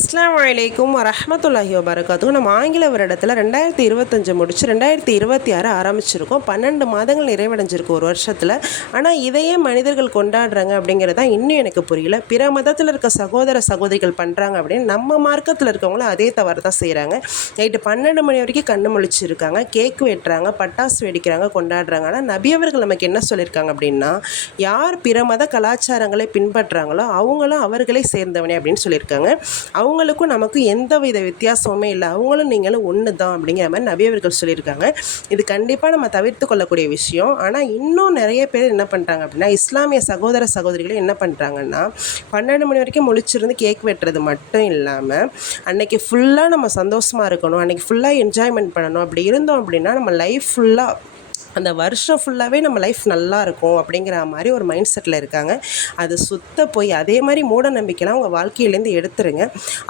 அஸ்ஸலாமு அலைக்கும் வரஹ்மத்துல்லாஹி வபரகாத்துஹு. நம்ம ஆங்கில வருடத்தில் 2025 முடிச்சு 2026 ஆரம்பிச்சிருக்கோம். 12 மாதங்கள் நிறைவடைஞ்சிருக்கு ஒரு வருஷத்தில். ஆனால் இதையே மனிதர்கள் கொண்டாடுறாங்க அப்படிங்கிறது தான் இன்னும் எனக்கு புரியல. பிற மதத்தில் இருக்க சகோதர சகோதரிகள் பண்ணுறாங்க அப்படின்னு நம்ம மார்க்கத்தில் இருக்கவங்களும் அதே தவறு தான் செய்கிறாங்க. நைட்டு 12 மணி வரைக்கும் கண்ணு முழிச்சிருக்காங்க, கேக்கு வெட்டுறாங்க, பட்டாசு வெடிக்கிறாங்க, கொண்டாடுறாங்க. ஆனால் நபியவர்கள் நமக்கு என்ன சொல்லியிருக்காங்க அப்படின்னா, யார் பிற மத கலாச்சாரங்களை பின்பற்றுறாங்களோ அவங்களும் அவர்களை சேர்ந்தவனே அப்படின்னு சொல்லியிருக்காங்க. அவங்களுக்கும் நமக்கும் எந்த வித வித்தியாசமுமே இல்லை, அவங்களும் நீங்களும் ஒன்று தான் அப்படிங்கிற மாதிரி நபியவர்கள் சொல்லியிருக்காங்க. இது கண்டிப்பாக நம்ம தவிர்த்து கொள்ளக்கூடிய விஷயம். ஆனால் இன்னும் நிறைய பேர் என்ன பண்ணுறாங்க அப்படின்னா, இஸ்லாமிய சகோதர சகோதரிகளும் என்ன பண்ணுறாங்கன்னா, 12 மணி வரைக்கும் முழிச்சிருந்து கேக் வெட்டுறது மட்டும் இல்லாமல் அன்றைக்கி ஃபுல்லாக நம்ம சந்தோஷமாக இருக்கணும், அன்றைக்கி ஃபுல்லாக என்ஜாய்மெண்ட் பண்ணணும். அப்படி இருந்தோம் அப்படின்னா நம்ம லைஃப் ஃபுல்லாக அந்த வருஷம் ஃபுல்லாகவே நம்ம லைஃப் நல்லா இருக்கும் அப்படிங்கிற மாதிரி ஒரு மைண்ட் செட்டில் இருக்காங்க. அது சுத்த போய் அதே மாதிரி மூட நம்பிக்கைலாம் உங்கள் வாழ்க்கையிலேருந்து எடுத்துருங்க.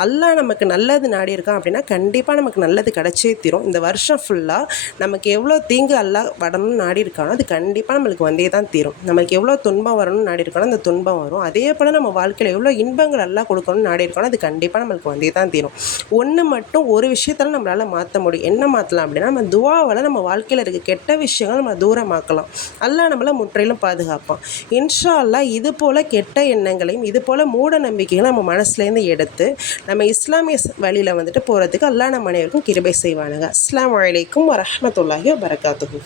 அல்லாஹ் நமக்கு நல்லது நாடி இருக்கான் அப்படின்னா கண்டிப்பாக நமக்கு நல்லது கிடச்சே தீரும். இந்த வருஷம் ஃபுல்லாக நமக்கு எவ்வளோ தீங்கு அல்லாஹ் வரணும்னு நாடி இருக்கானோ அது கண்டிப்பாக நம்மளுக்கு வந்தே தான் தீரும். நமக்கு எவ்வளோ துன்பம் வரணும்னு நாடி இருக்கானோ அந்த துன்பம் வரும். அதே போல் நம்ம வாழ்க்கையில் எவ்வளோ இன்பங்கள் அல்லாஹ் கொடுக்கணும்னு நாடி இருக்கானோ அது கண்டிப்பாக நம்மளுக்கு வந்தே தான் தீரும். ஒன்று மட்டும் ஒரு விஷயத்தில் நம்மளால் மாற்ற முடியும். என்ன மாற்றலாம் அப்படின்னா, நம்ம துவாவால் நம்ம வாழ்க்கையில் இருக்க கெட்ட விஷயங்கள் நம்ம தூரமாக்கலாம். அல்லாஹ் நம்மளை முற்றிலும் பாதுகாப்பான். இன்ஷா அல்லாஹ் இது போல் கெட்ட எண்ணங்களையும் இது போல் மூட நம்பிக்கைகளும் நம்ம மனசுலேருந்து எடுத்து நம்ம இஸ்லாமிய வழியில் வந்துட்டு போகிறதுக்கு அல்லாஹ் நம்ம அனைவருக்கும் கிருபை செய்வானுங்க. அஸ்ஸலாமு அலைக்கும் வரஹ்மத்துல்லாஹி வபரகாத்துஹு.